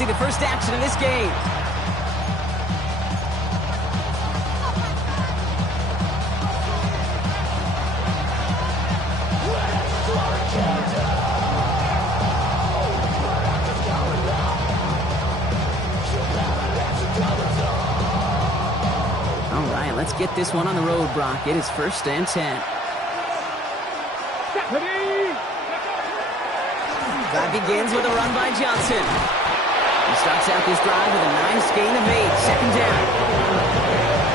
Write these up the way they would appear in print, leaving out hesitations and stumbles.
see the first action of this game. All right, let's get this one on the road, Brock. It is 1st and 10. That begins with a run by Johnson. He starts out this drive with a nice gain of 8. 2nd down.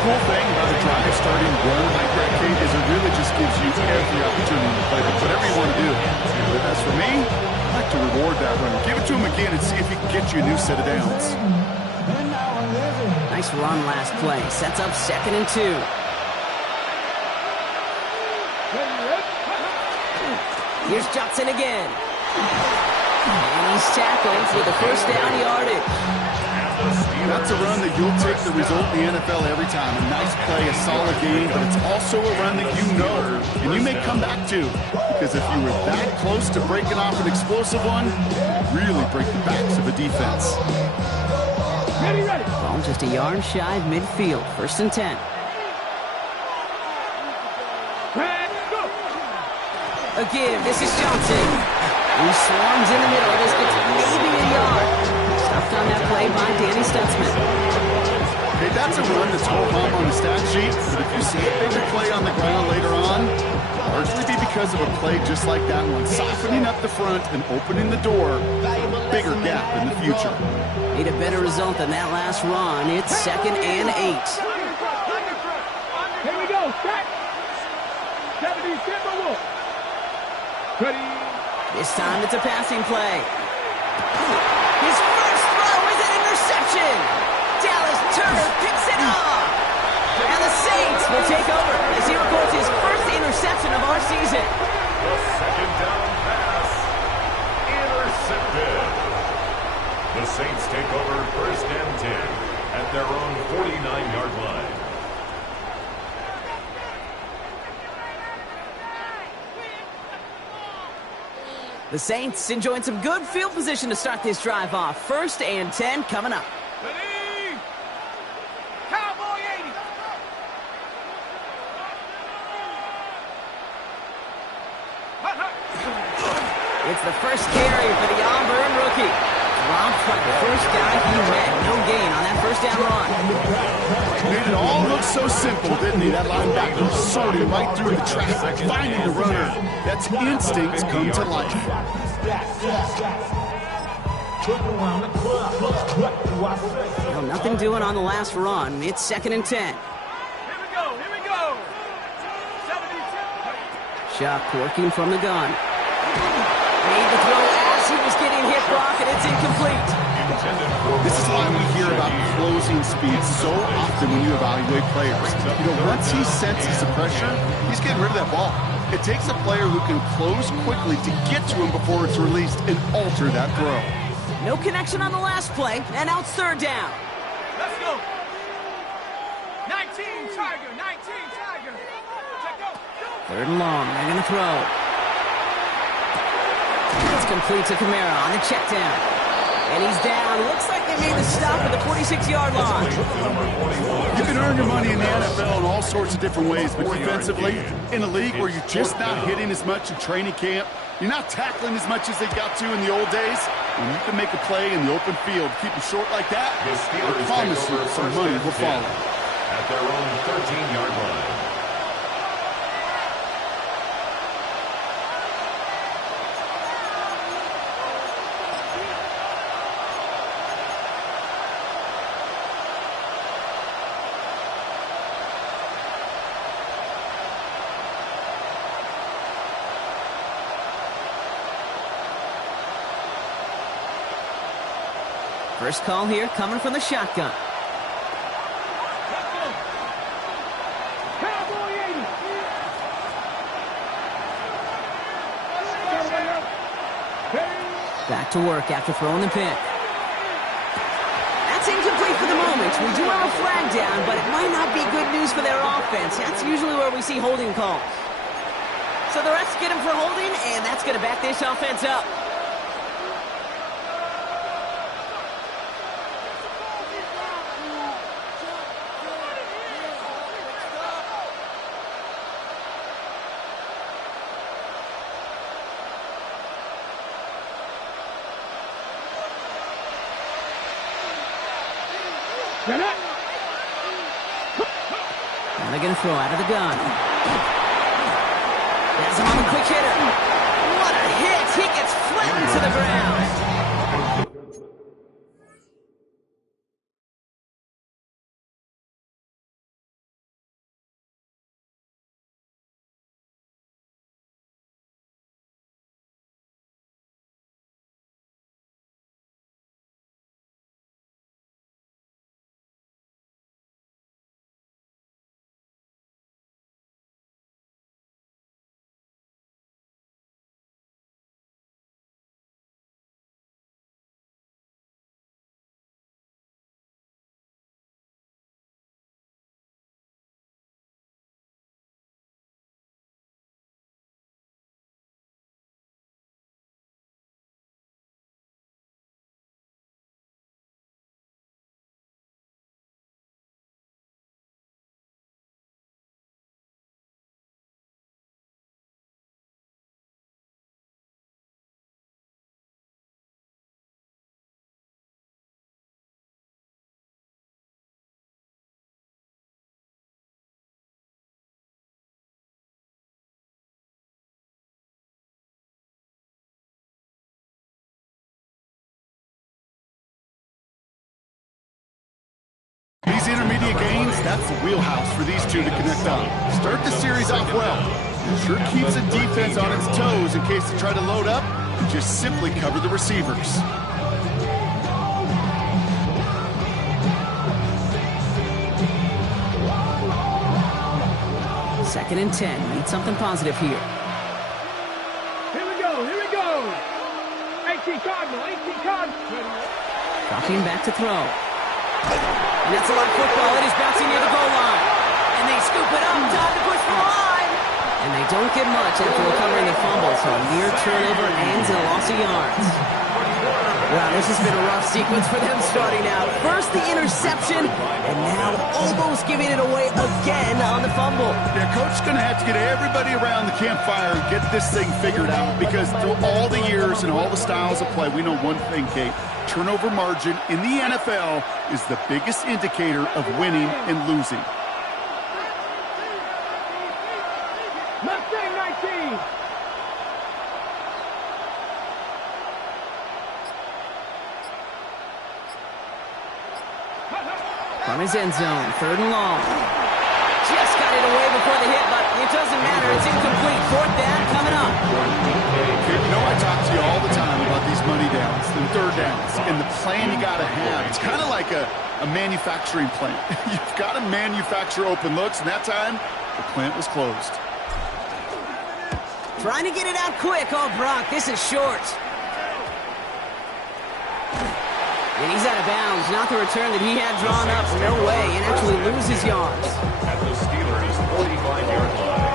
Cool thing about a drive starting well like that, Kate, is it really just gives you every opportunity to play whatever you want to do. But as for me, I like to reward that run. Give it to him again and see if he can get you a new set of downs. Nice run last play. Sets up 2nd and 2. Here's Johnson again. And he's tackled with the 1st down yardage. That's a run that you'll take the result in the NFL every time. A nice play, a solid game, but it's also a run that you know and you may come back to. Because if you were that close to breaking off an explosive one, you really break the backs of a defense. Ball just a yard shy of midfield. 1st and 10. Again, this is Johnson. He swarms in the middle. This gets maybe a yard. Stopped on that play by Danny Stutzman. Okay, that's a run that's ho hum on the stat sheet, but if you see a bigger play on the ground later on, largely be because of a play just like that one, softening up the front and opening the door, bigger gap in the future. Need a better result than that last run. It's 2nd and 8. Here we go. Set. 70, Timberwolf. Ready. This time it's a passing play. His first throw is an interception. Dallas Turner picks it off. And the Saints will take over as he records his first interception of our season. The 2nd down pass. Intercepted. The Saints take over 1st and 10 at their own 49-yard line. The Saints enjoying some good field position to start this drive off. 1st and 10 coming up. Ready. Cowboy 80. It's the first carry for the Auburn rookie. Dropped by the first guy he met. No gain on that 1st down run. Made it all look so simple, didn't he? That linebacker sorting right through the traffic, finding the runner. That's instincts come to life. Well, nothing doing on the last run. It's 2nd and 10. Here we go. Here we go. 72. Shuck working from the gun. Made the throw as he was getting hit, Brock, and it's incomplete. This is why we hear about closing speed so often when you evaluate players. You know, once he senses the pressure, he's getting rid of that ball. It takes a player who can close quickly to get to him before it's released and alter that throw. No connection on the last play, and now it's 3rd down. Let's go. 19 Tiger. 19 Tiger. Check go. 3rd and long. They're going to throw. It's complete to Kamara on the check down. And he's down. Looks like they made the stop at the 46-yard line. You can earn your money in the NFL in all sorts of different ways, but defensively, in a league where you're just not hitting as much in training camp, you're not tackling as much as they got to in the old days, when you can make a play in the open field, keep it short like that, I promise you some money will follow. At their own 13-yard line. First call here coming from the shotgun. Cowboy 80. Back to work after throwing the pick. That's incomplete for the moment. We do have a flag down, but it might not be good news for their offense. That's usually where we see holding calls. So the refs get him for holding, and that's going to back this offense up. And they're going to throw out of the gun. Has him on the quick hitter. What a hit! He gets flattened to the ground. These intermediate gains, that's the wheelhouse for these two to connect on. Start the series off well. Sure keeps the defense on its toes in case they try to load up and just simply cover the receivers. Second and 10. Need something positive here. Here we go, here we go. 18 Cardinal, 18 Cardinal. Dropping back to throw. And that's a lot of football. It is bouncing near the goal line. And they scoop it up. Time to push the line. And they don't get much after recovering the fumble. So a near turnover ends in a loss of yards. Wow, this has been a rough sequence for them starting out. First the interception, and now almost giving it away again on the fumble. Yeah, Coach's going to have to get everybody around the campfire and get this thing figured out, because through all the years and all the styles of play, we know one thing, Kate. Turnover margin in the NFL is the biggest indicator of winning and losing. Mustang 19. From his end zone, third and long. Just got it away before the hit, but it doesn't matter. It's incomplete. Fourth down coming up. You know, I talk to you all the time about these money downs and third downs and the plan you got to have. It's kind of like a manufacturing plant. You've got to manufacture open looks, and that time, the plant was closed. Trying to get it out quick. Oh, Brock, this is short. And he's out of bounds. Not the return that he had drawn up. No way. And actually loses yards. At the Steelers' 45-yard line.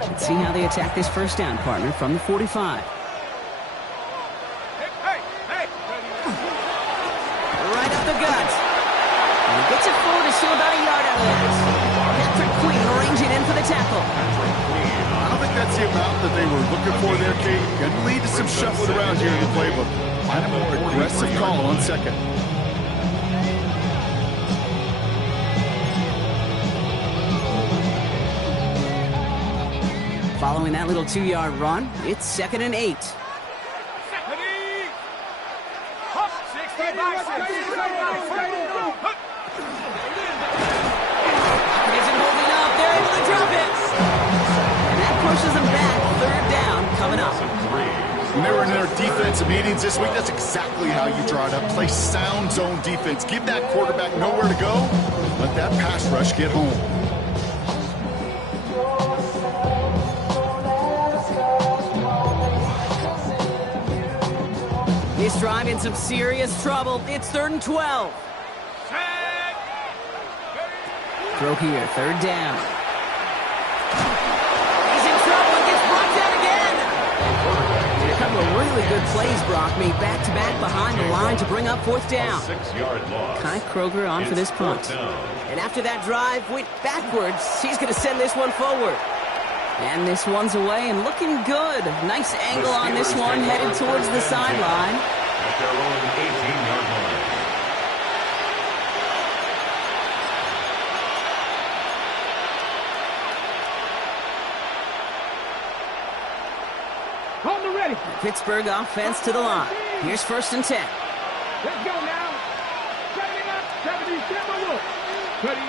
Let's see how they attack this first down, partner, from the 45. Right up the gut. And he gets it forward to show about a yard out of that. Patrick Queen arranging in for the tackle. I don't think that's the amount that they were looking for there, Kate. Going to lead to some shuffling around here in the playbook. Find a more aggressive call on second. Following that little 2-yard run, it's 2nd and 8. Pushes them back. Third down coming up. When they were in their defensive meetings this week, that's exactly how you draw it up. Play sound zone defense. Give that quarterback nowhere to go. Let that pass rush get home. This drive in some serious trouble. It's 3rd and 12. Throw here. Third down. A couple of really really good plays, Brock, made back-to-back behind the line to bring up fourth down. 6-yard loss. Kai Kroger on for this punt. And after that drive went backwards, he's going to send this one forward. And this one's away and looking good. Nice angle on this one, headed towards the sideline. At their own 18-yard line. Hold the ready. Pittsburgh offense to the line. Here's 1st and 10. Let's go now. 70 up, 77 look. Ready.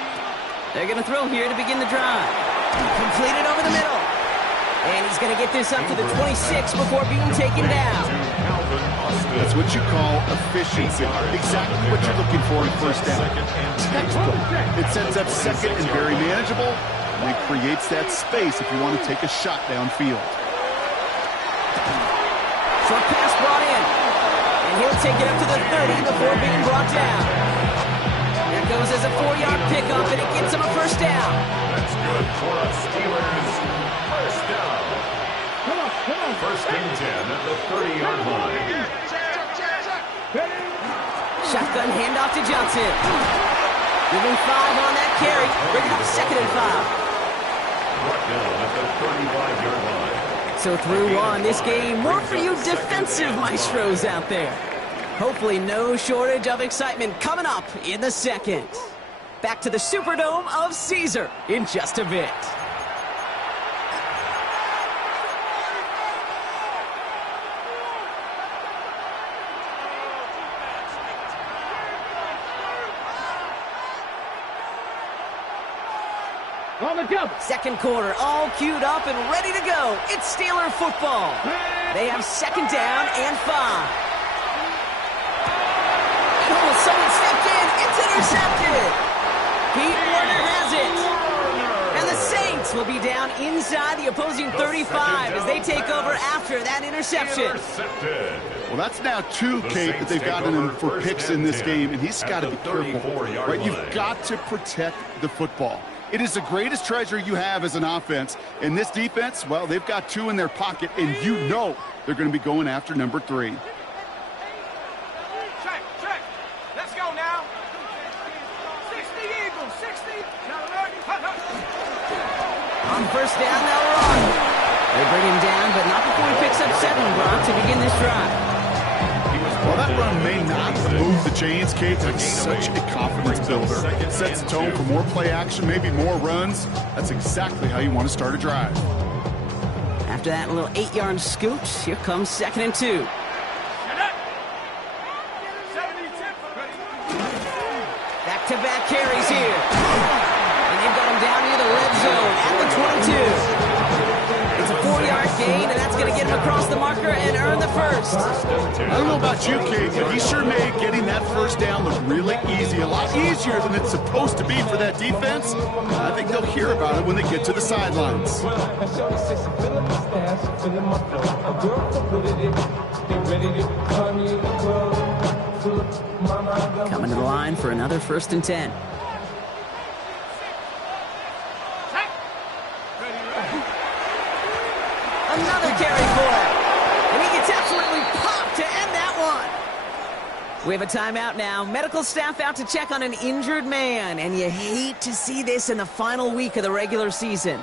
They're going to throw here to begin the drive. Completed over the middle. And he's going to get this up to the 26 before being taken down. That's what you call efficiency. Exactly what you're looking for in first down. Textbook. It sets up second and very manageable, and it creates that space if you want to take a shot downfield. Short pass brought in. And he'll take it up to the 30 before being brought down. Here goes as a 4-yard pickup, and it gets him a first down. That's good for a Steelers first down. Come on. 1st and 10 at the 30-yard line. Shotgun handoff to Johnson. Giving 5 on that carry. Bring up 2nd and 5. Brought down at the 35-yard line. So through on this game, more for you defensive maestros out there. Hopefully no shortage of excitement coming up in the second. Back to the Superdome of Caesar in just a bit. On the double. Second quarter, all queued up and ready to go. It's Steeler football. They have 2nd down and 5. Oh, someone stepped in. It's intercepted. Pete Warner has it. And the Saints will be down inside the opposing 35 as they take over after that interception. Well, that's now 2, Kate, that they've gotten him for picks in this game, and he's got to be careful. Right? You've got to protect the football. It is the greatest treasure you have as an offense. And this defense, well, they've got 2 in their pocket, and you know they're going to be going after number 3. Check. Let's go now. 60 Eagles, 60. On first down, they'll run. They bring him down, but not before he picks up 7, Brock, to begin this drive. Well, that run may not move the chains, Kate, but it's such a confidence builder. It sets the tone for more play action, maybe more runs. That's exactly how you want to start a drive. After that little 8-yard scoot, here comes 2nd and 2. Back-to-back carries here. And they've got him down near the red zone at the 22. It's a 4-yard gain, and that's going to get him across the marker and earn the first. I don't know about you, Kate, but he sure made getting that first down look really easy. A lot easier than it's supposed to be for that defense. I think they'll hear about it when they get to the sidelines. Coming to the line for another 1st and 10. Another carry for him. And he gets absolutely popped to end that one. We have a timeout now. Medical staff out to check on an injured man. And you hate to see this in the final week of the regular season.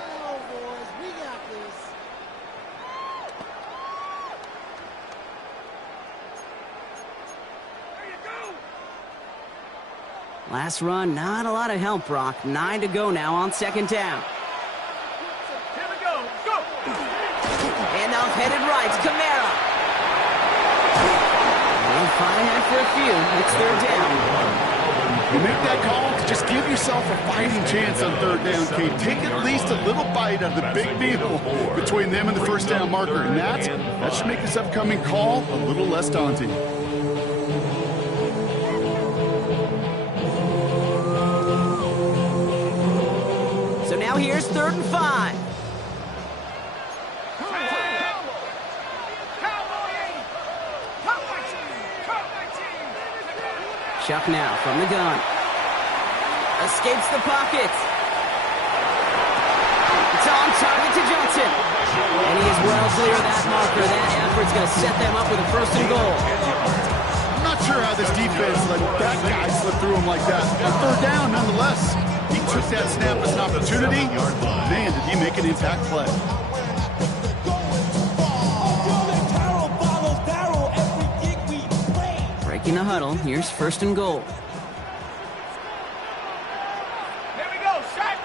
Last run, not a lot of help, Brock. 9 to go now on 2nd down. Here we go. Go. Handoff headed right, Kamara. And fine after a few. It's 3rd down. You make that call, just give yourself a fighting chance on 3rd down, Kate. Take at least a little bite out of the big meal between them and the 1st down marker. And that should make this upcoming call a little less daunting. So now here's 3rd and 5. Chuck now from the gun. Escapes the pocket. It's on target to Johnson. And he is well clear of that marker. That effort's going to set them up with a first and goal. I'm not sure how this defense let that guy slip through him like that. A third down, nonetheless. He took that snap as an opportunity. Man, did he make an impact play. Breaking the huddle. Here's first and goal. Here we go, shot.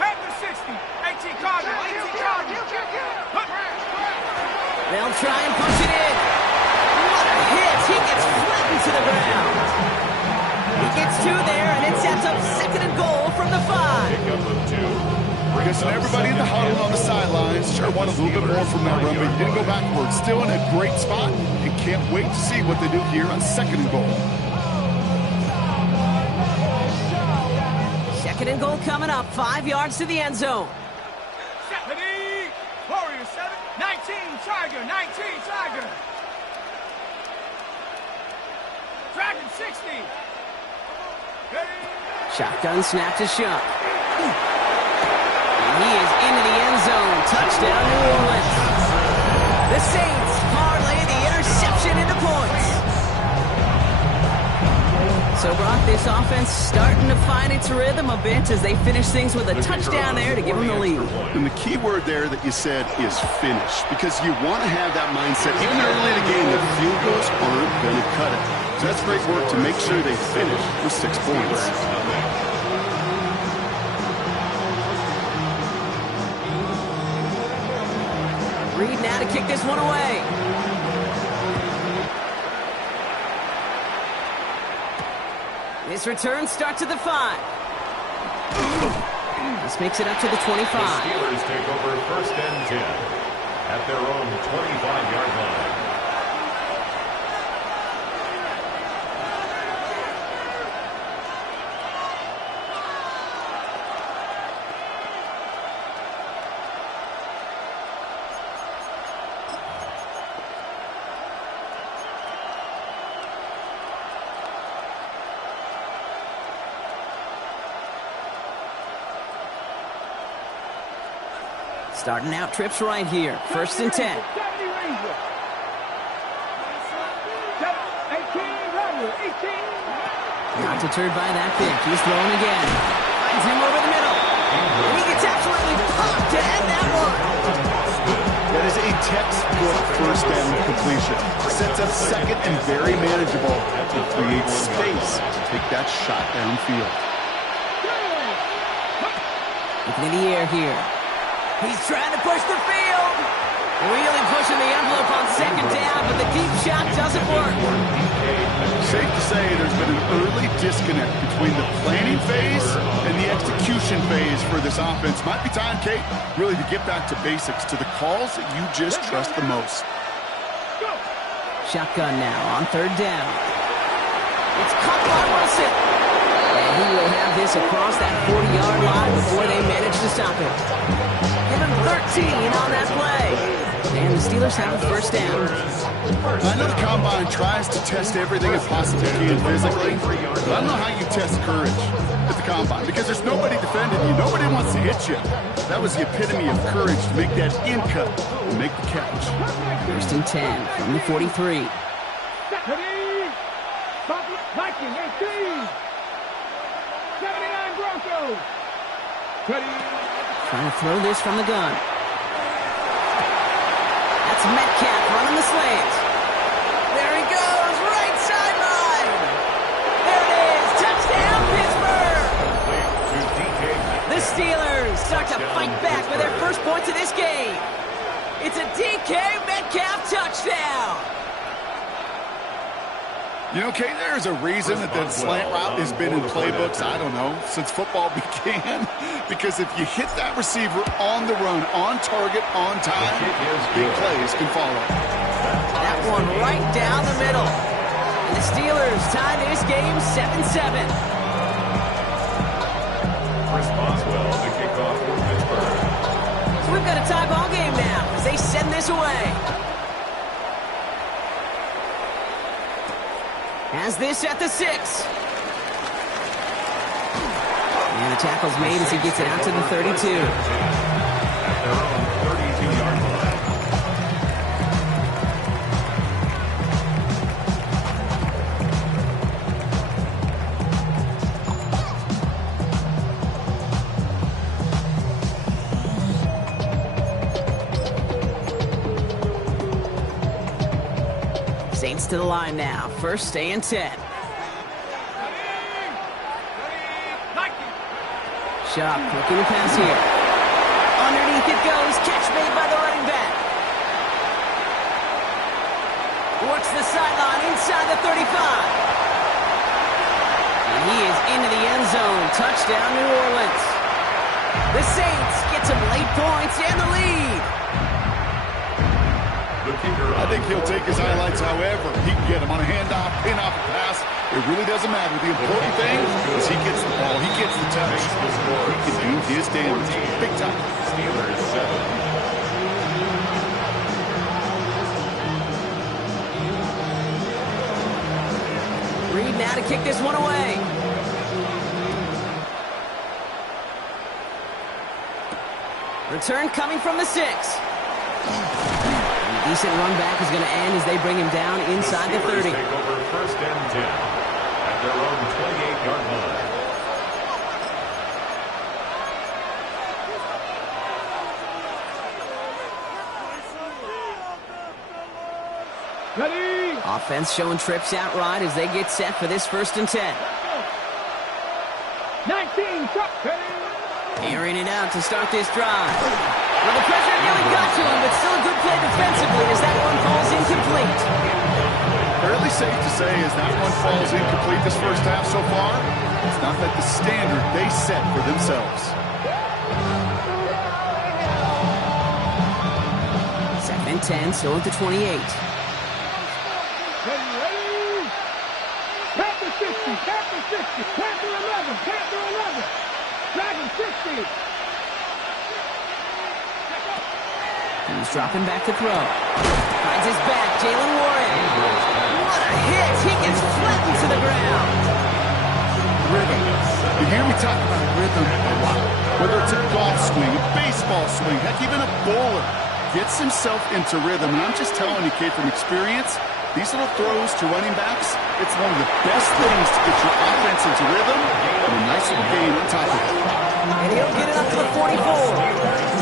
Back to 60. 18 Cardinal. 18 Cardinal. They'll try and push it in. What a hit. He gets flattened to the ground. He gets two there, and it sets up second and goal from the 5. Guessing everybody in the huddle on the sidelines sure want a little bit more from that run, but you didn't go backwards. Still in a great spot, and can't wait to see what they do here on second and goal. Second and goal coming up. 5 yards to the end zone. Stephanie. Warrior 7. 19 Tiger. 19 Tiger. Dragon 60. Shotgun snap to Shuck. And he is into the end zone. Touchdown, New Orleans. The Saints parlay the interception into points. So, Brock, this offense starting to find its rhythm a bit as they finish things with a touchdown there to give them the lead. And the key word there that you said is finish, because you want to have that mindset even early in the game that field goals aren't going to cut it. So that's great work to make sure they finish with 6 points. Reed now to kick this one away. This return starts at the 5. This makes it up to the 25. The Steelers take over first and 10 at their own 25-yard line. Starting out trips right here. First and 10. Not deterred by that pick. He's thrown again. Finds him over the middle. And he gets absolutely popped to end that one. That is a textbook first down completion. Sets up second and very manageable. It creates space to take that shot downfield. Looking in the air here. He's trying to push the field. Really pushing the envelope on second down, but the deep shot doesn't work. Safe to say there's been an early disconnect between the planning phase and the execution phase for this offense. Might be time, Kate, really to get back to basics, to the calls that you just trust the most. Shotgun now on third down. It's caught by Wilson. And he will have this across that 40-yard line before they manage to stop it. Give him 13 on that play. And the Steelers have a first down. I know the Combine tries to test everything it possibly can physically, but I don't know how you test courage at the Combine, because there's nobody defending you. Nobody wants to hit you. That was the epitome of courage, to make that in cut and make the catch. First and 10 from the 43. Viking 18. 79 Broncos. Trying to throw this from the gun. That's Metcalf running the slant. There he goes, right sideline. There it is, touchdown Pittsburgh. The Steelers start to fight back with their first points of this game. It's a DK Metcalf touchdown. You know, Kate, there's a reason that slant route has been in playbooks, I don't know, since football began. Because if you hit that receiver on the run, on target, on time, big plays can follow. That one right down the middle. And the Steelers tie this game 7-7. Chris Boswell, the kickoff for Pittsburgh. So we've got a tie ball game now as they send this away. Has this at the 6. And the tackle's made as he gets it out to the 32. at their own 32-yard line. Saints to the line now. First and 10. Sharp looking to pass here. Underneath it goes. Catch made by the running back. Works the sideline inside the 35. And he is into the end zone. Touchdown, New Orleans. The Saints get some late points and the lead. I think he'll take his highlights however he can get them on a handoff, pin off a pass. It really doesn't matter. The important thing is he gets the ball, he gets the touch. He can do his damage. Big time. Steelers 7. Reed now to kick this one away. Return coming from the 6. Decent run back is going to end as they bring him down inside the 30. Take over first and 10 at their own 28-yard line. Ready? Offense showing trips out right as they get set for this first and 10. 19, truck. Airing it out to start this drive. Well, the pressure nearly got to him, but still a good play defensively as that one falls incomplete. Fairly safe to say as that one falls incomplete this first half so far. It's not that the standard they set for themselves. Second and 10, still at the 28. Ready? Panther 60, Panther 60, Panther 11, Panther 11, Dragon 60. He's dropping back to throw. Finds his back, Jalen Warren. What a hit! He gets flattened to the ground. Rhythm. You hear me talk about rhythm a lot. Whether it's a golf swing, a baseball swing, heck, even a bowler gets himself into rhythm. And I'm just telling you, kid, from experience, these little throws to running backs, it's one of the best things to get your offense into rhythm and a nice little game on top of it. And he'll get it up to the 44.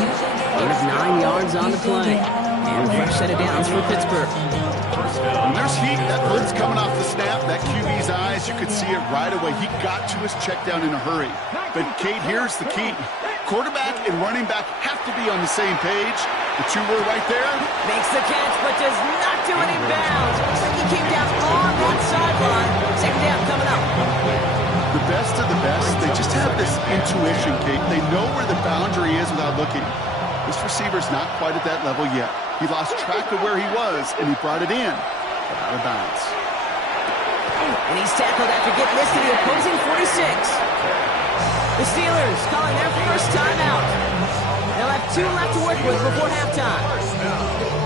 Gain of 9 yards on the play. And a fresh set of downs for Pittsburgh. When there's heat, that bird's coming off the snap, that QB's eyes, you could see it right away. He got to his check down in a hurry. But, Kate, here's the key. Quarterback and running back have to be on the same page. The two were right there. Makes the catch, but does not do any bounds. Looks like he came down on that sideline. Second down coming up. The best of the best, they just have this intuition, Kate. They know where the boundary is without looking. This receiver's not quite at that level yet. He lost track of where he was, and he brought it in, but out of bounds. And he's tackled after getting this to the opposing 46. The Steelers calling their first timeout. They'll have 2 left to work with before halftime.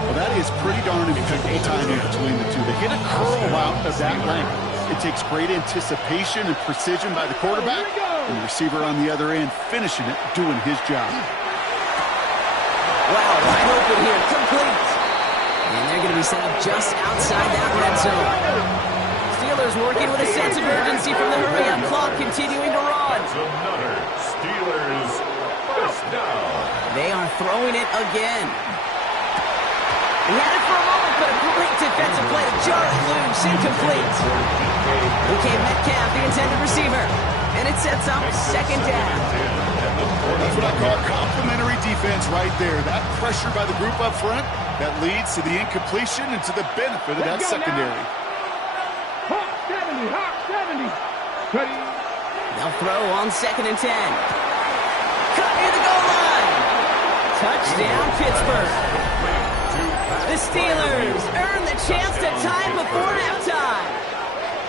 Well, that is pretty darn impeccable timing between the two. They hit a curl route of that length. It takes great anticipation and precision by the quarterback, and the receiver on the other end finishing it, doing his job. Wow, wide open here, complete. And they're going to be set up just outside that red zone. Steelers working with a sense of urgency from the hurry-up clock, continuing to run. Another Steelers first down. They are throwing it again. He had it for a moment, but a great defensive play to jar it loose, incomplete. OK Metcalf, the intended receiver. And it sets up second down. That's what I call complimentary defense right there. That pressure by the group up front, that leads to the incompletion and to the benefit of that secondary. Hawk 70, Hawk 70. Ready? They'll throw on second and 10. Cut near the goal line. Touchdown, Pittsburgh. The Steelers earn the chance to tie before halftime.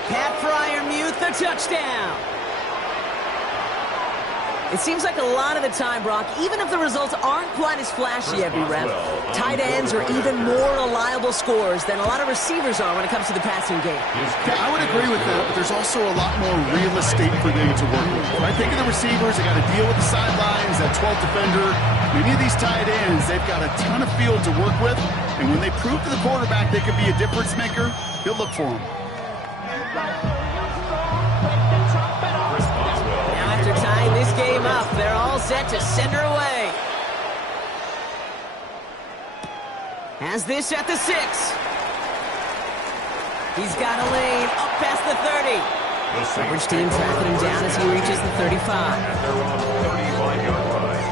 Pat Fryer mute the touchdown. It seems like a lot of the time, Brock, even if the results aren't quite as flashy every rep, tight ends are even more reliable scorers than a lot of receivers are when it comes to the passing game. Yeah, I would agree with that, but there's also a lot more real estate for them to work with. When I think of the receivers, they got to deal with the sidelines, that 12th defender. Many of these tight ends, they've got a ton of field to work with, and when they prove to the quarterback they could be a difference maker, he'll look for them. Now after tying this game up, they're all set to send her away. Has this at the 6. He's got a lane up past the 30. Coverage team tracking him down as he reaches the 35. At their own 35-yard line.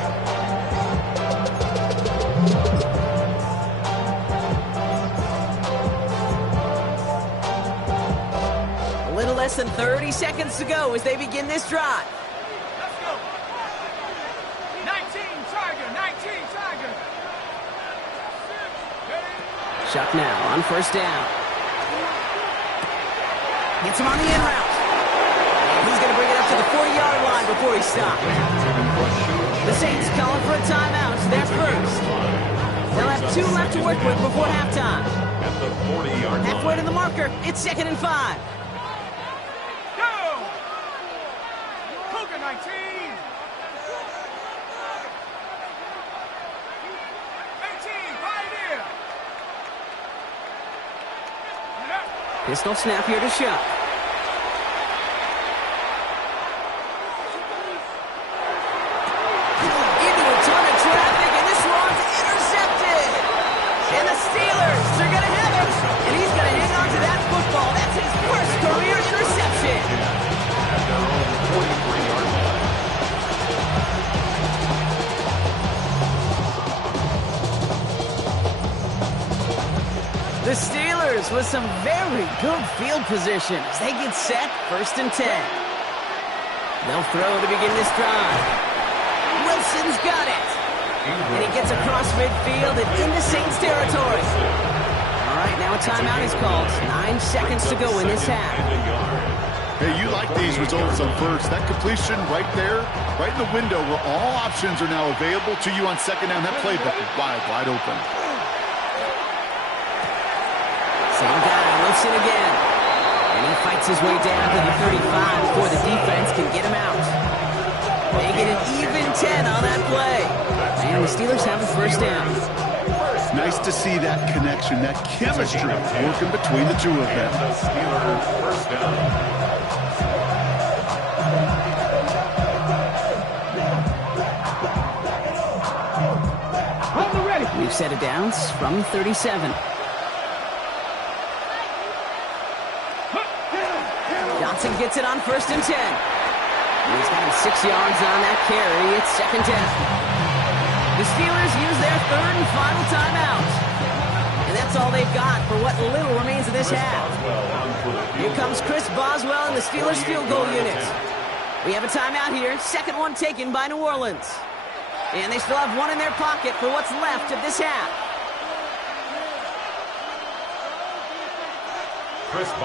A little less than 30 seconds to go as they begin this drive. Let's go. 19 Tiger. Chuck now on first down. Gets him on the in route. And he's going to bring it up to the 40-yard line before he stops. The Saints calling for a timeout. They're first. They'll have 2 left to work with before halftime. At the 40-yard line. Halfway to the marker. It's 2nd and 5. Go! Cougar 19. 18, Pioneer. Pistol snap here to Chuck. Into a ton of traffic, and this one's intercepted. And the Steelers are going to have him, and he's going to hang on to that football. That's his first career interception. At their own 43-yard line. The Steelers with some very good field position as they get set, 1st and 10. They'll throw to begin this drive. Wilson's got it. And he gets across midfield and into Saints territory. All right, now a timeout is called. 9 seconds to go in this half. Hey, you like these results on first. That completion right there, right in the window where all options are now available to you on second down. That playbook is wide open. Same guy, Wilson again. And he fights his way down to the 35 before the defense can get him out. They get an even 10 on that play. And the Steelers have a first down. Nice to see that connection, that chemistry working between the two of them. The Steelers first down. Hold the ready. We've set it down from 37. Johnson gets it on 1st and 10. And he's got him 6 yards on that carry. It's 2nd down. The Steelers use their 3rd and final timeout. And that's all they've got for what little remains of this half. Here comes Chris Boswell and the Steelers field goal unit. We have a timeout here. 2nd one taken by New Orleans. And they still have 1 in their pocket for what's left of this half.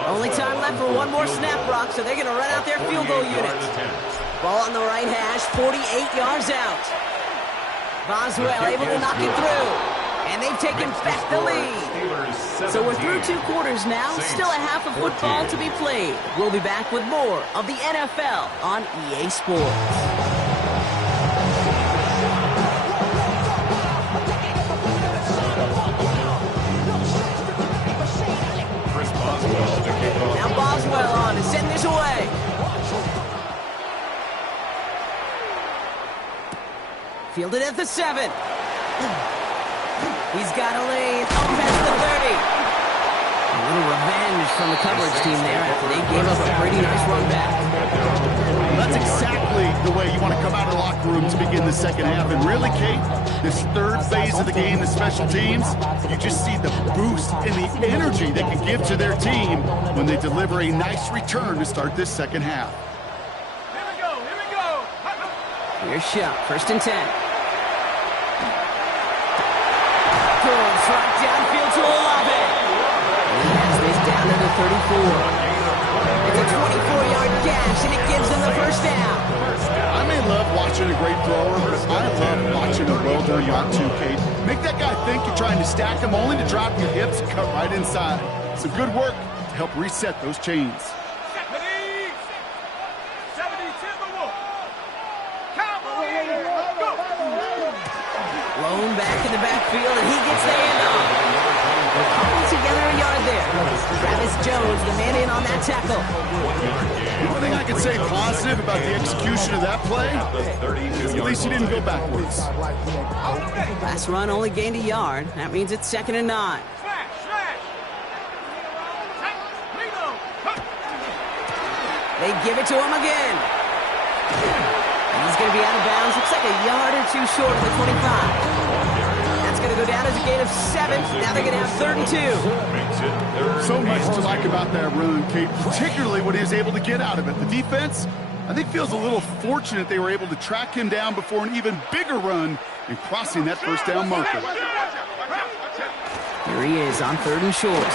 Only time left for 1 more snap, Brock, so they're going to run out their field goal unit. Ball on the right hash, 48 yards out. Boswell able to knock it through. And they've taken back the lead. So we're through 2 quarters now. Still a half of football to be played. We'll be back with more of the NFL on EA Sports. Now Boswell on to send this away. Fielded at the 7. He's got a lane up past the 30. A little revenge from the coverage team there after they gave up a pretty nice run back. That's exactly the way you want to come out of the locker room to begin the second half. And really, Kate, this 3rd phase of the game, the special teams, you just see the boost and the energy they can give to their team when they deliver a nice return to start this second half. Here we go. Here's Shuck, 1st and 10. Throws right downfield to Olave. And he has this down to the 34. It's a 24-yard gash, and it gives them the first down. I may love watching watching a great thrower, but I love watching a well-done route too, Kate. Make that guy think you're trying to stack him only to drop your hips and cut right inside. Some good work to help reset those chains. Blown back in the backfield, and he gets the handoff. They're calling together a yard there. Travis Jones, the man in on that tackle. One thing I can say positive about the execution of that play is at least he didn't go backwards. Last run only gained a yard. That means it's 2nd and 9. They give it to him again. And he's going to be out of bounds. Looks like a yard or two short of the 25. That's going to go down as a gain of 7. Now they're going to have 3rd and 2. So much to like about that run, Kate, particularly what he was able to get out of it. The defense, I think, feels a little fortunate they were able to track him down before an even bigger run and crossing that first down marker. Here he is on 3rd and short.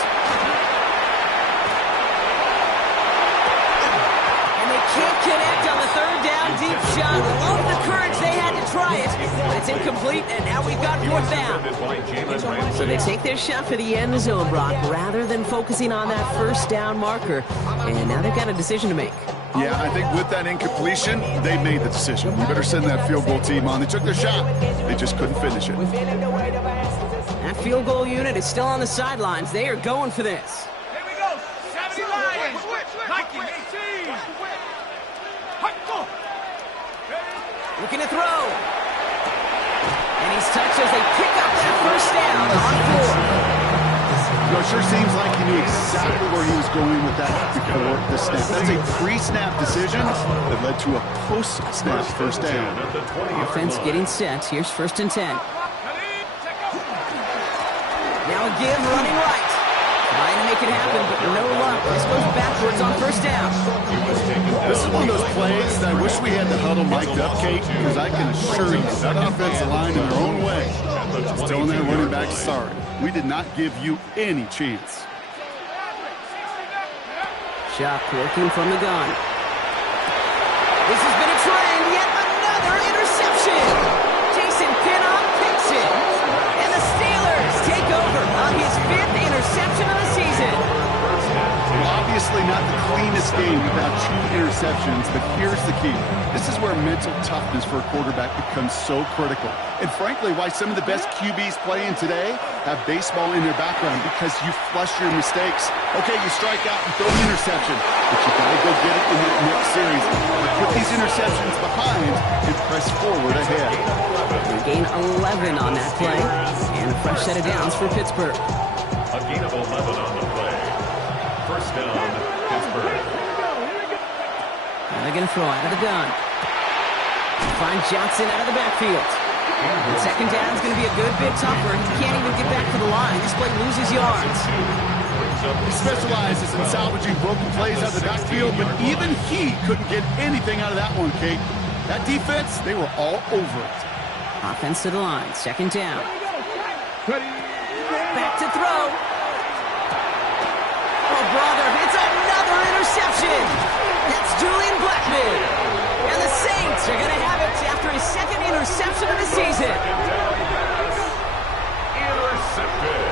Can't connect on the 3rd down deep shot. Love the courage they had to try it, but it's incomplete, and now we've got 4th down. So they take their shot for the end zone, Brock, rather than focusing on that first down marker. And now they've got a decision to make. Yeah, I think with that incompletion, they made the decision. You better send that field goal team on. They took their shot. They just couldn't finish it. That field goal unit is still on the sidelines. They are going for this. Here we go. 70 Lions. Nike 18. Looking to throw. And he's touched as they pick up that first down on 4. It sure seems like he knew exactly where he was going with that before the snap. That's a pre-snap decision that led to a post-snap first down. Offense getting set. Here's 1st and 10. Now a give running right. Trying to make it happen, but no luck. This goes backwards on 1st down. This is one of those plays that I wish we had the huddle mic'd up, Kate, because I can assure you that offensive line in their own way is telling their running back, sorry, we did not give you any chance. Shock working from the gun. This has been a trend. Yet another interception. Jason Pinnock picks it. And the Steelers take over on his 5th interception of the season. Obviously not the cleanest game without 2 interceptions, but here's the key. This is where mental toughness for a quarterback becomes so critical. And frankly, why some of the best QBs playing today have baseball in their background, because you flush your mistakes. Okay, you strike out and throw an interception, but you got to go get it in the next series. Put these interceptions behind and press forward ahead. They gain 11 on that play, and a fresh set of downs for Pittsburgh. A gain of 11 on the play. First down, Pittsburgh. Now they're going to throw out of the gun. Find Johnson out of the backfield. And 2nd down is going to be a good bit tougher. He can't even get back to the line. This play loses yards. He specializes in salvaging broken plays out of the backfield, but even he couldn't get anything out of that one, Kate. That defense, they were all over it. Offense to the line. 2nd down. Back to throw. Oh, brother, it's another interception. That's Julian Blackman. And the Saints are going to have it after his 2nd interception of the season. Intercepted.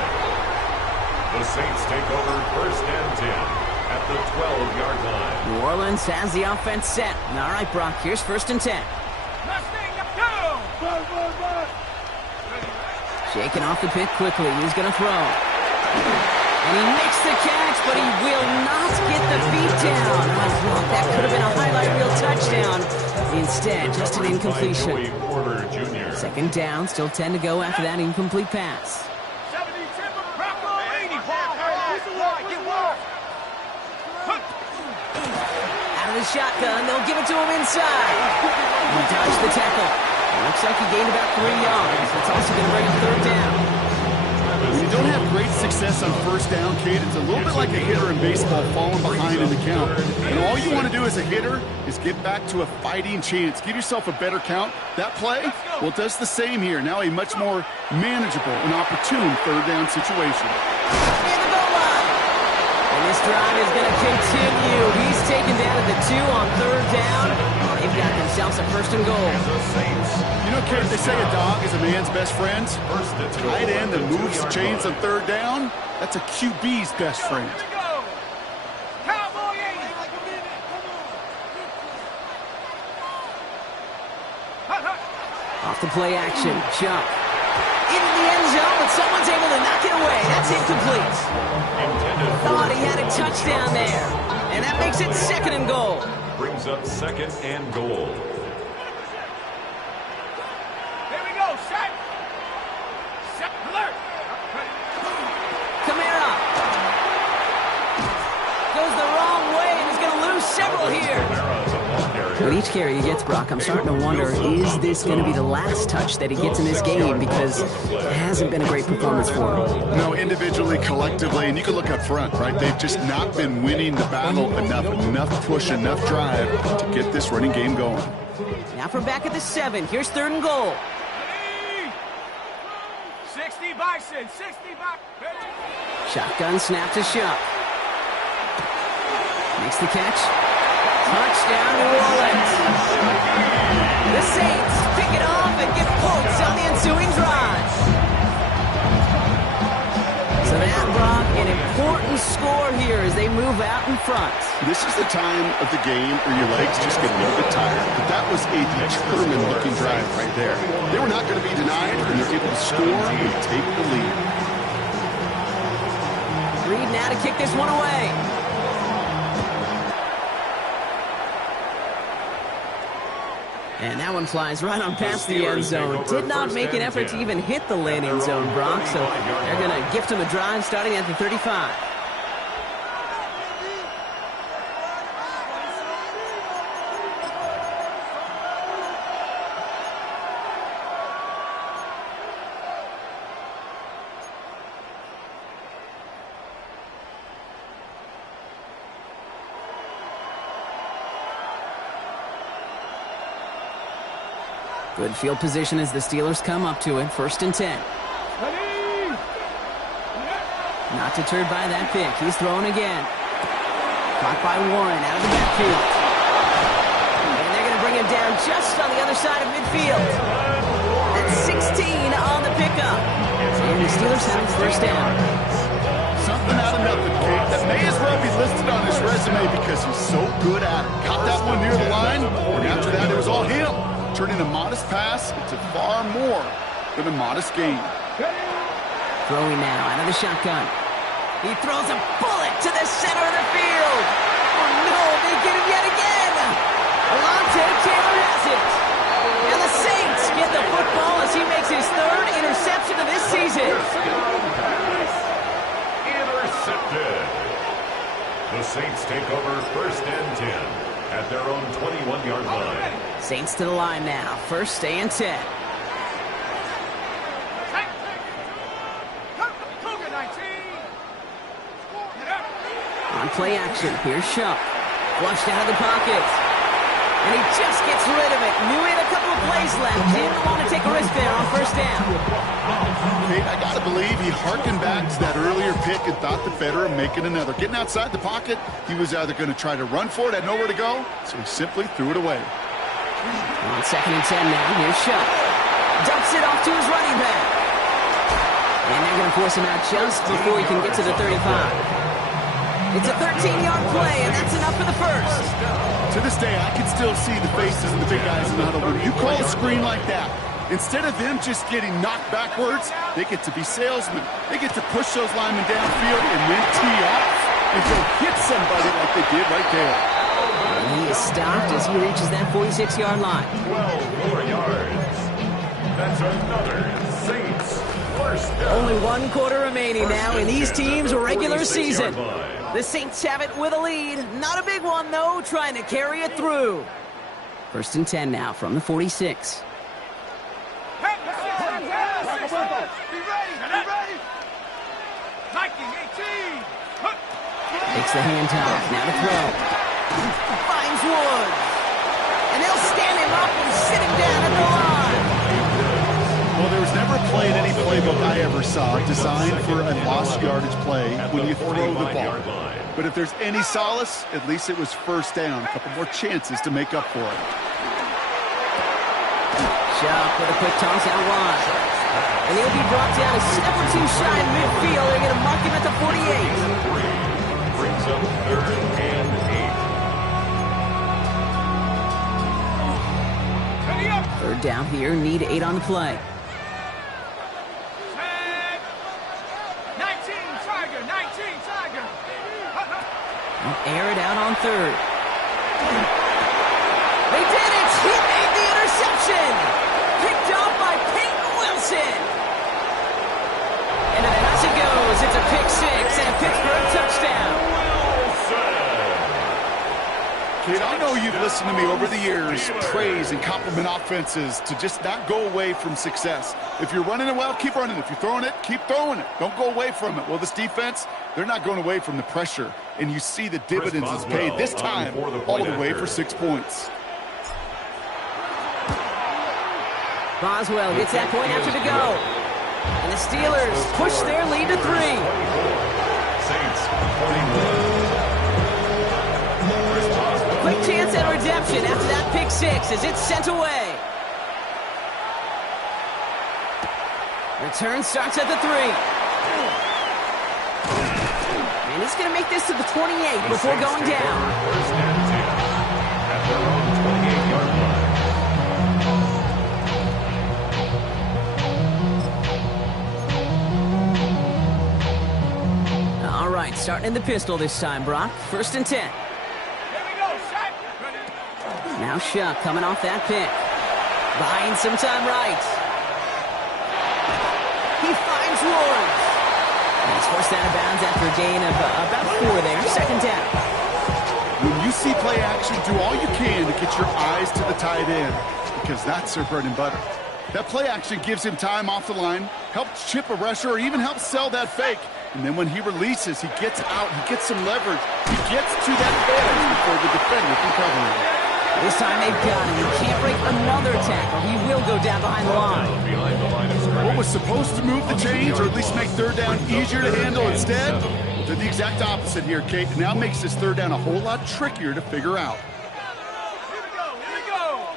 The Saints take over 1st and 10 at the 12-yard line. New Orleans has the offense set. All right, Brock, here's 1st and 10. Shaking off the pick quickly. He's going to throw. And he makes the catch, but he will not get the beat down. Oh, that could have been a highlight reel touchdown. Instead, just an incompletion. 2nd down, still 10 to go after that incomplete pass. Out of the shotgun, they'll give it to him inside. He dodged the tackle. Looks like he gained about 3 yards. That's also going to bring him 3rd down. When you don't have great success on 1st down, Kate, it's a little bit like a hitter in baseball falling behind in the count. And all you want to do as a hitter is get back to a fighting chance. Give yourself a better count. That play, well, it does the same here. Now a much more manageable and opportune 3rd down situation. And the goal line. And this drive is going to continue. He's taken down at the 2 on 3rd down. They've got themselves a first and goal. The Saints. You know, Kate, they say a dog is a man's best friend. Tight end that moves the chains on third down, that's a QB's best friend. Here we go. Cowboy 80. Hut, hut. Off the play action. Chuck. Into the end zone, but someone's able to knock it away. That's incomplete. Thought he had a touchdown there. And that makes it second and goal. Brings up second and goal. Here we go. Set. Set. Alert. Kamara. Goes the wrong way and is going to lose several here. With each carry he gets, Brock, I'm starting to wonder, is this going to be the last touch that he gets in this game? Because it hasn't been a great performance for him. No, individually, collectively, and you can look up front, right? They've just not been winning the battle enough push, enough drive to get this running game going. Now from back at the 7, here's third and goal. 60 Bison. 60 Bison. Shotgun snap to Shuck. Makes the catch. Touchdown, New Orleans. The Saints pick it off and get points on the ensuing drive. So that, Brock, an important score here as they move out in front. This is the time of the game where your legs just get a little bit tired. But that was a determined-looking drive right there. They were not going to be denied, and they're able to score and take the lead. Reed now to kick this one away. And that one flies right on past the end zone. Did not make an effort to even hit the landing zone, Brock. So they're going to gift him a drive starting at the 35. Good field position as the Steelers come up to it. First and 10. Not deterred by that pick. He's throwing again. Caught by Warren out of the backfield. And they're going to bring him down just on the other side of midfield. That's 16 on the pickup. And the Steelers have first down. Something out of nothing, Kate. That may as well be listed on his resume because he's so good at it. Caught that one near the line, and after that it was all him. Turning a modest pass into far more than a modest gain. Throwing now out of the shotgun. He throws a bullet to the center of the field. Oh no, they get him yet again. Alontae Taylor has it. And the Saints get the football as he makes his third interception of this season. Intercepted. The Saints take over first and 10 at their own 21-yard line. Saints to the line now. First and 10. On play action, here's Shuck. Flushed out of the pocket. And he just gets rid of it. Knew he had a couple of plays left. Didn't want to take a risk there on first down. Kate, I got to believe he harkened back to that earlier pick and thought the better of making another. Getting outside the pocket, he was either going to try to run for it, had nowhere to go, so he simply threw it away. On second and 10 now, here's Shuck. Dumps it off to his running back. And they're going to force him out just before he can get to the 35. It's a 13-yard play, and that's enough for the first. To this day, I can still see the faces of the big guys in the huddle. When you call a screen like that, instead of them just getting knocked backwards, they get to be salesmen. They get to push those linemen downfield and then tee off and go hit somebody like they did right there. And he is stopped as he reaches that 46-yard line. 12 more yards. That's another Saints first down. Only one quarter remaining now in these teams' regular season. The Saints have it with a lead. Not a big one, though, trying to carry it through. First and 10 now from the 46. Takes the handoff. Now to throw. Finds Woods. And they'll stand him up and sit him down at the line. Well, there was never a play in any playbook I ever saw designed for a lost yardage play when you throw the ball. But if there's any solace, at least it was first down. A couple more chances to make up for it. Shuck with a quick toss out wide. And he'll be brought down a step or two shy of midfield. They're going to mark him at the 48. Brings up 3rd and 8. Third down here, need 8 on the play. 19 Tiger. Air it out on 3rd. They did it! He made the interception! Picked off by Peyton Wilson! And as it goes, it's a pick 6 and a Pittsburgh touchdown. Kid, I know you've listened to me over the years praise and compliment offenses to just not go away from success. If you're running it well, keep running it. If you're throwing it, keep throwing it. Don't go away from it. Well, this defense, they're not going away from the pressure. And you see the dividends is paid this time all the way for 6 points. Boswell gets that point after to go. And the Steelers push their lead to 3. Saints 21. Quick chance at redemption after that pick 6 as it's sent away. Return starts at the 3. And he's going to make this to the 28 before going down. First and 10 at their own 28-yard line. All right, starting in the pistol this time, Brock. 1st and 10. Now Shuck coming off that pick. Buying some time right. He finds Ward. And he's forced out of bounds after a gain of about 4 there. 2nd down. When you see play action, do all you can to get your eyes to the tight end, because that's their bread and butter. That play action gives him time off the line, helps chip a rusher, or even helps sell that fake. And then when he releases, he gets out, he gets some leverage. He gets to that edge before the defender can cover him. This time they've got him. He can't break another tackle. He will go down behind the line. What was supposed to move the chains, or at least make 3rd down easier to handle instead, did the exact opposite here, Kate. It now makes this 3rd down a whole lot trickier to figure out. Here we go.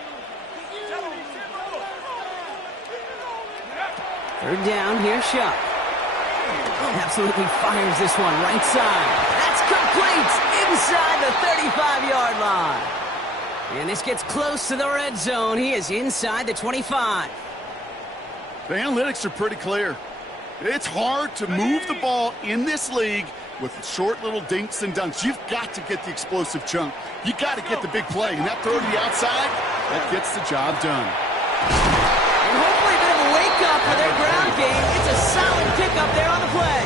3rd down, here Shuck. Absolutely fires this one right side. That's complete inside the 35-yard line. And this gets close to the red zone. He is inside the 25. The analytics are pretty clear. It's hard to move the ball in this league with short little dinks and dunks. You've got to get the explosive chunk. You got to get the big play. And that throw to the outside, that gets the job done. And hopefully a bit of a wake-up for their ground game. It's a solid pickup there on the play.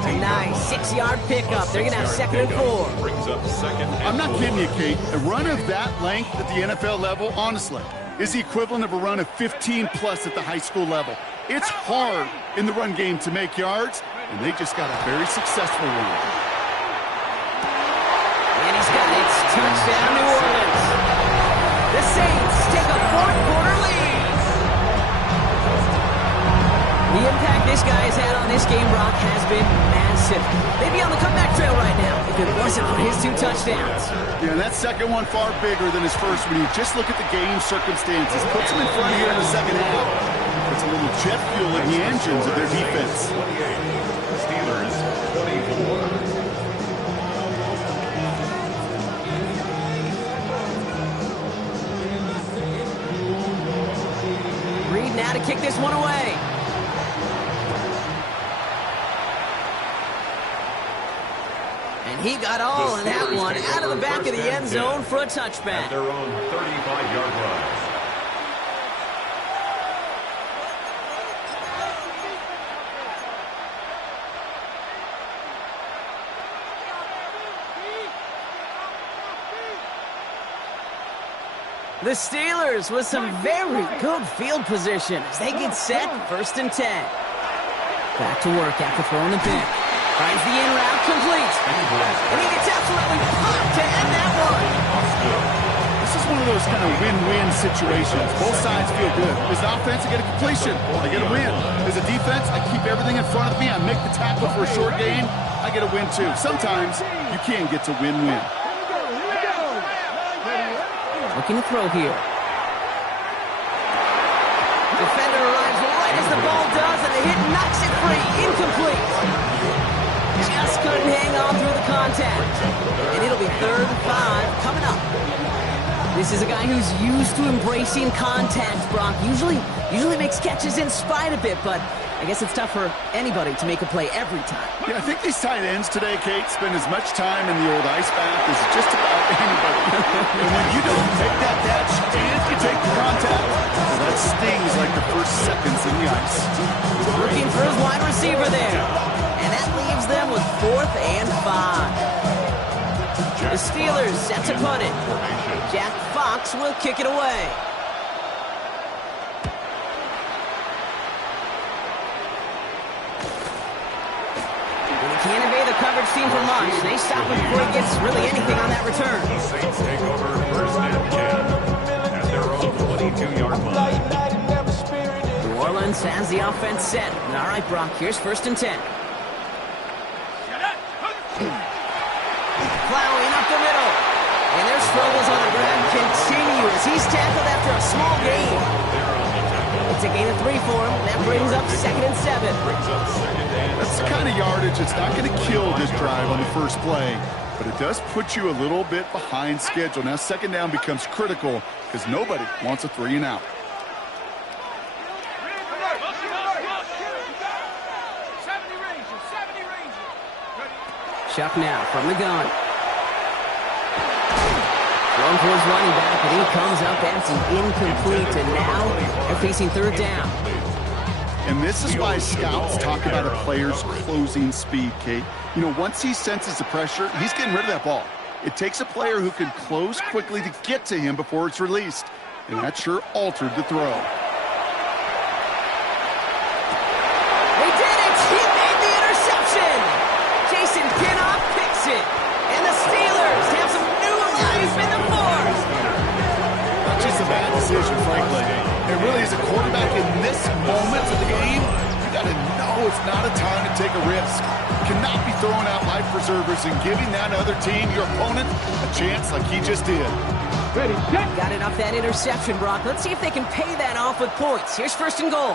A nice 6-yard pickup. They're going to have 2nd and 4. Brings up 2nd and 4. I'm not kidding you, Kate. A run of that length at the NFL level, honestly, is the equivalent of a run of 15-plus at the high school level. It's hard in the run game to make yards, and they just got a very successful one. And he's got it. Touchdown, New Orleans. The Saints take a 4th-quarter lead. The impact this guy has had on this game, Brock, has been massive. They'd be on the comeback trail right now if it wasn't for his 2 touchdowns. Yeah, that second one far bigger than his first when you just look at the game circumstances. Puts him in front here in the second half. Puts a little jet fuel in the engines of their defense. 28. Steelers 24. Reed now to kick this one away. And he got all of that one out of the back of the end zone for a touchback. At their own 35-yard line. The Steelers with some very good field position as they get set 1st and 10. Back to work after throwing the pick. Finds the in route complete. And he gets absolutely popped to end that one. This is one of those kind of win-win situations. Both sides feel good. As an offense, I get a completion. I get a win. As a defense, I keep everything in front of me. I make the tackle for a short gain. I I get a win too. Sometimes you can get to win-win. Looking to throw here. Defender arrives right as the ball does, and the hit knocks it free. Incomplete. Just couldn't hang on through the contact. And it'll be 3rd and 5 coming up. This is a guy who's used to embracing contact, Brock. Usually makes catches in spite of it, but I guess it's tough for anybody to make a play every time. Yeah, I think these tight ends today, Kate, spend as much time in the old ice bath as just about anybody. And when you don't take that catch and you take the contact, well, that stings like the first seconds in the ice. Looking for his wide receiver there. And that leaves them with 4th and 5. The Steelers set to punt it. Jack Fox will kick it away. When he can't evade the coverage team for much, they stop him before he gets really anything on that return. The Saints take over 1st and 10 at their own 22-yard line. New Orleans has the offense set. All right, Brock, here's 1st and 10. Plowing up the middle. And their struggles on the ground continue as he's tackled after a small gain. It's a gain of 3 for him. That brings up 2nd and 7. That's the kind of yardage that's not going to kill this drive on the first play, but it does put you a little bit behind schedule. Now 2nd down becomes critical because nobody wants a 3 and out. Chuck now from the gun. Thrown towards running back, and he comes up empty, incomplete, and now they're facing 3rd down. And this is why scouts talk about a player's closing speed, Kate. You know, once he senses the pressure, he's getting rid of that ball. It takes a player who can close quickly to get to him before it's released, and that sure altered the throw. They did it! He made the interception! Jason Pinnock picks it, and the Steelers have some new life in the 4th. Not just a bad decision, frankly. It really is a quarterback in this moment of the game. You got to know it's not a time to take a risk. You cannot be throwing out life preservers and giving that other team, your opponent, a chance like he just did. Ready, set. Got it off that interception, Brock. Let's see if they can pay that off with points. Here's 1st and goal.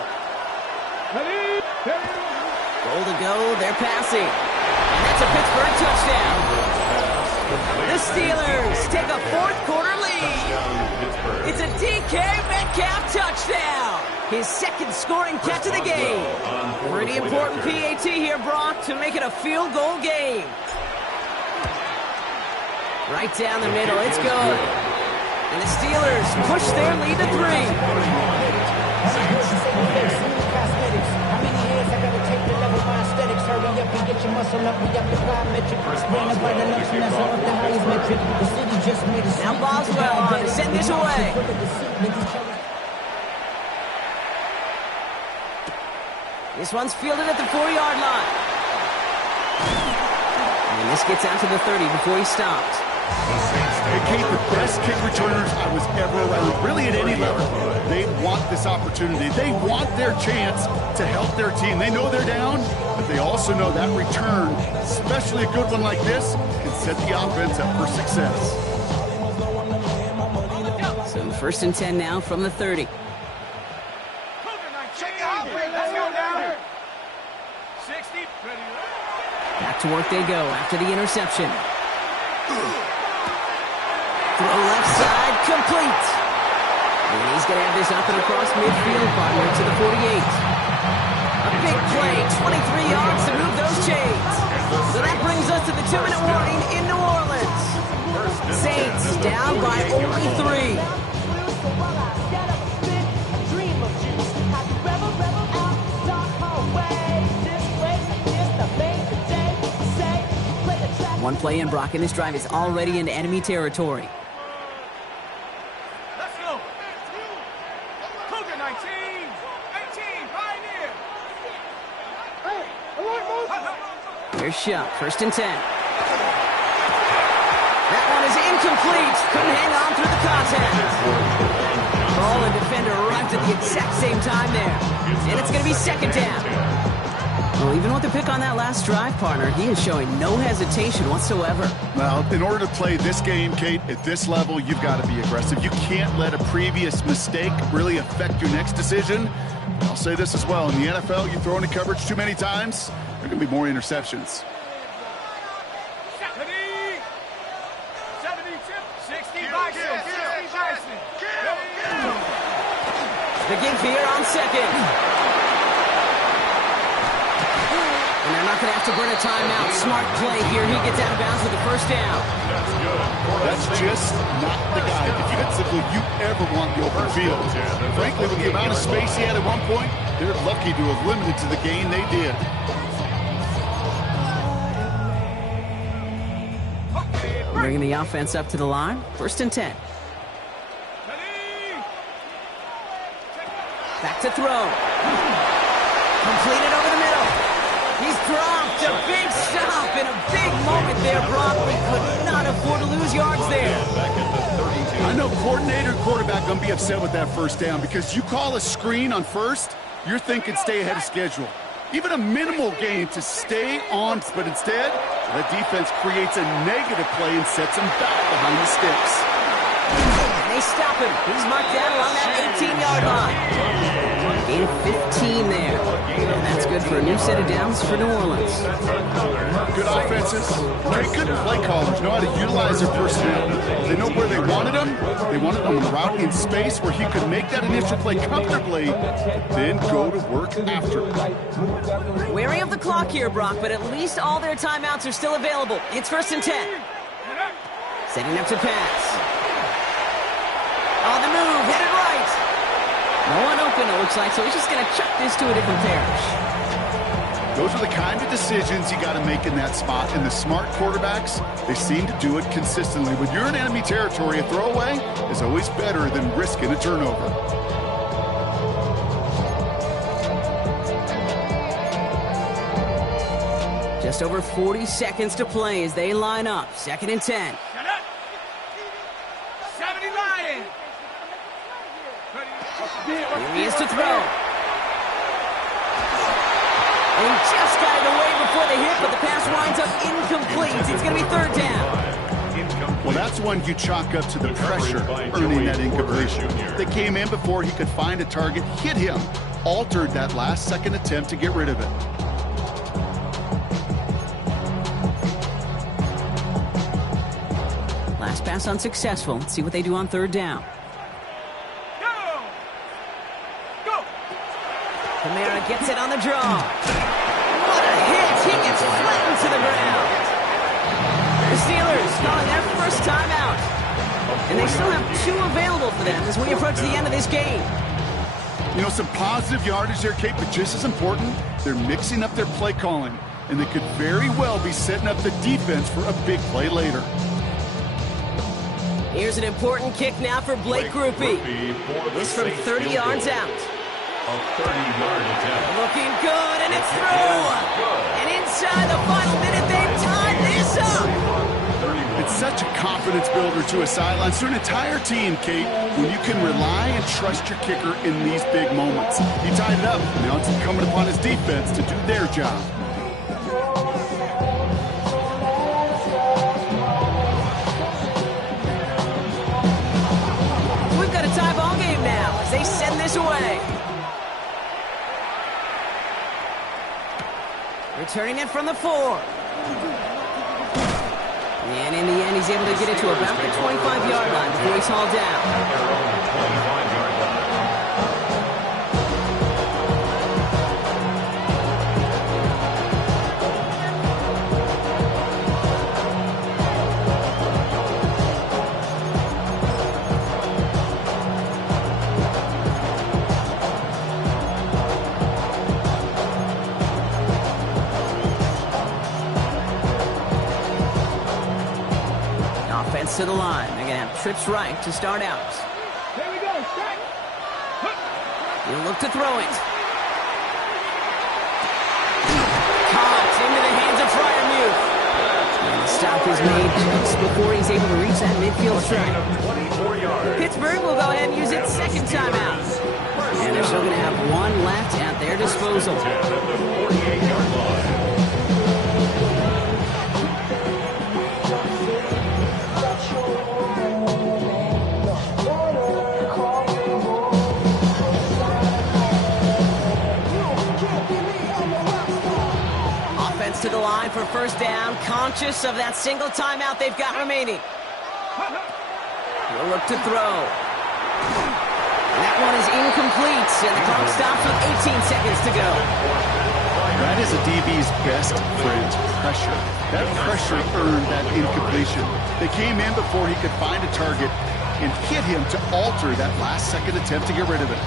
Ready, set. Goal to go, they're passing. And that's a Pittsburgh touchdown. The Steelers take a 4th quarter lead. It's a DK Metcalf touchdown. His 2nd scoring catch of the game. Pretty important PAT here, Brock, to make it a field goal game. Right down the middle, it's good. And the Steelers push their lead to 3. Now Boswell on to send this away. This one's fielded at the 4-yard line. And this gets out to the 30 before he stops. Hey, Kate, the best kick returners I was ever around, really at any level, they want this opportunity. They want their chance to help their team. They know they're down, but they also know that return, especially a good one like this, can set the offense up for success. So 1st and 10 now from the 30. Back to work they go after the interception. Throw left side, complete. And he's going to have this up and across midfield, partner to the 48. A big play, 23 yards to move those chains. So that brings us to the 2-minute warning in New Orleans. Saints down by only 3. One play in, Brock, and this drive is already into enemy territory. Let's go. Cougar 19, 18, Pioneer. Hey, Here's Shuck, 1st and 10. That one is incomplete. Couldn't hang on through the contact. Ball and defender arrived at the exact same time there. And it's going to be 2nd down. Well, even with the pick on that last drive, partner, he is showing no hesitation whatsoever. Well, in order to play this game, Kate, at this level, you've got to be aggressive. You can't let a previous mistake really affect your next decision. I'll say this as well. In the NFL, you throw into coverage too many times, there are going to be more interceptions. 60. The give here on second. And they're not going to have to burn a timeout. Smart play here. He gets out of bounds with the first down. That's just not the guy defensively you ever want the open field. Frankly, with the amount of space he had at one point, they're lucky to have limited to the gain they did. Bringing the offense up to the line. 1st and 10. Back to throw. Completed over the middle. He's dropped. A big stop and a big moment there, Brock. We could not afford to lose yards there. I know coordinator and quarterback going to be upset with that first down because you call a screen on first, you're thinking stay ahead of schedule. Even a minimal gain to stay on, but instead, the defense creates a negative play and sets him back behind the sticks. They stop him. He's marked down along that 18-yard line. Gain of 15 there. And that's good for a new set of downs for New Orleans. Good offenses. Very good play callers. Know how to utilize their personnel. They know where they wanted him. They wanted him on the route in space where he could make that initial play comfortably, then go to work after. Wary of the clock here, Brock, but at least all their timeouts are still available. It's 1st and 10. Setting up to pass. On the move, headed right. No one open, it looks like, so he's just going to chuck this to a different parish. Those are the kind of decisions you got to make in that spot. And the smart quarterbacks, they seem to do it consistently. When you're in enemy territory, a throwaway is always better than risking a turnover. Just over 40 seconds to play as they line up. 2nd and 10. 70 Lions. Here he is to throw. And he just got it away before the hit, but the pass winds up incomplete. It's going to be 3rd down. Well, that's one you chalk up to the pressure earning that incompletion. They came in before he could find a target, hit him, altered that last-second attempt to get rid of it. Last pass unsuccessful. Let's see what they do on 3rd down. Kamara gets it on the draw. What a hit! He gets flattened to the ground. The Steelers calling their first timeout. And they still have 2 available for them as we approach the end of this game. You know, some positive yardage there, Kate, but just as important, they're mixing up their play calling. And they could very well be setting up the defense for a big play later. Here's an important kick now for Blake Grupe. This from 30 yards out. A 30-yard attempt. Looking good, and it's through. And inside the final minute, they've tied this up. It's such a confidence builder to a sideline, to an entire team, Kate, when you can rely and trust your kicker in these big moments. He tied it up. Now it's incumbent upon his defense to do their job. We've got a tie ball game now as they send this away. Returning it from the 4. And in the end, he's able to get it to about the 25-yard line before he's hauled down. To the line. They're going to have trips right to start out. Here we go, strike. He'll look to throw it. Caught into the hands of Freiermuth. And the stop is made just before he's able to reach that midfield strike. Pittsburgh will go ahead and use its 2nd timeout. And they're still going to have 1 left at their disposal. first down, conscious of that single timeout they've got remaining. He'll look to throw. That one is incomplete, and the clock stops with 18 seconds to go. That is a DB's best friend, pressure. That pressure earned that incompletion. They came in before he could find a target and hit him to alter that last-second attempt to get rid of it.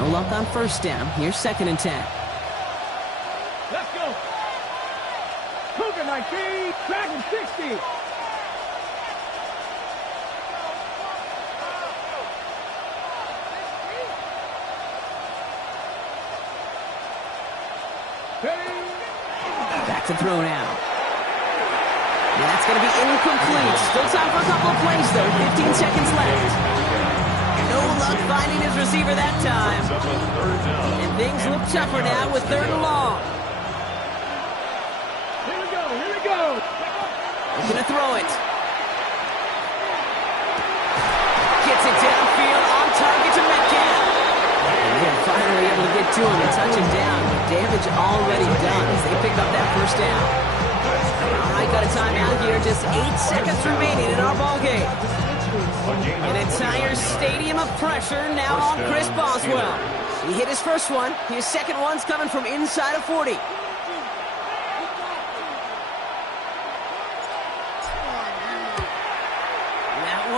No luck on first down. Here's 2nd and 10. Let's go. Cougar 19, Dragon 60. Back to throw now. That's going to be incomplete. Still time for a couple of plays, though. 15 seconds left. No luck finding his receiver that time. And things look tougher now with 3rd and long. Here we go, here we go. He's going to throw it. Gets it downfield on target to Metcalf. And they're finally able to get to him and touch him down. Damage already done as they pick up that first down. All right, got a timeout here. Just 8 seconds remaining in our ball game. An entire stadium of pressure now on Chris Boswell. He hit his first one. His second one's coming from inside of 40. That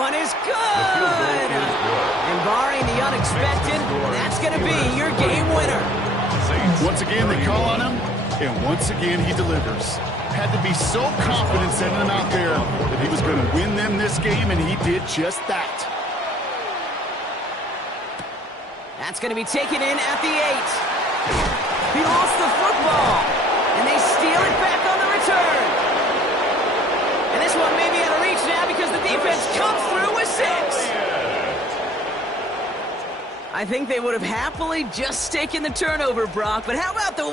one is good. And barring the unexpected, that's going to be your game winner. Once again, they call on him, and once again, he delivers. Had to be so confident sending him out there that he was going to win them this game, and he did just that. That's going to be taken in at the 8. He lost the football, and they steal it back on the return. And this one may be out of reach now because the defense comes through with 6. I think they would have happily just taken the turnover, Brock, but how about the